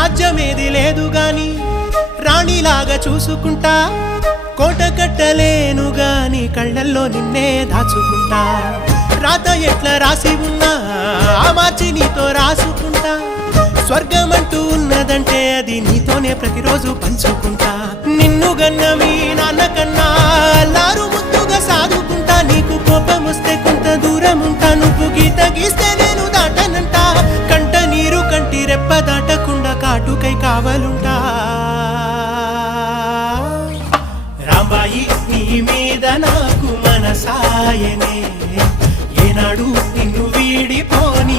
రాజ్యమేది లేదు గాని రాణిలాగా చూసుకుంటా కోట కట్టలేను గాని కళ్ళల్లో నిన్నే దాచుకుంటా రాత ఎట్లా రాసి ఉన్నా మార్చి నీతో రాసుకుంటా స్వర్గమంటూ ఉన్నదంటే అది నీతోనే ప్రతిరోజు పంచుకుంటా నిన్ను గన్న మీ నాన్న కన్నా లారు ముద్దుగా సాదుకుంటా నీకు కోపం వస్తే కొంత దూరం ఉంటా నువ్వు గీత గీస్తే నేను దాటనంట కంట నీరు కంటి రెప్ప దాటకుండా కాటుకై కావలుంటా రాంబాయి నీ మీద నాకు మనసాయనే ఏనాడు నిన్ను వీడిపోని